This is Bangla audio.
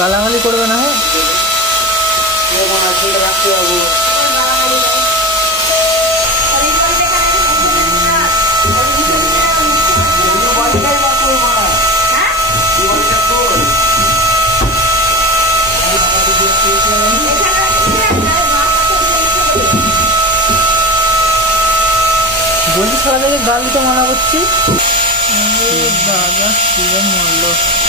গালাগালি করবে না? বলছি সারা জায়গায় গাল দিতে মানা করছি। দাদা কি মরলো।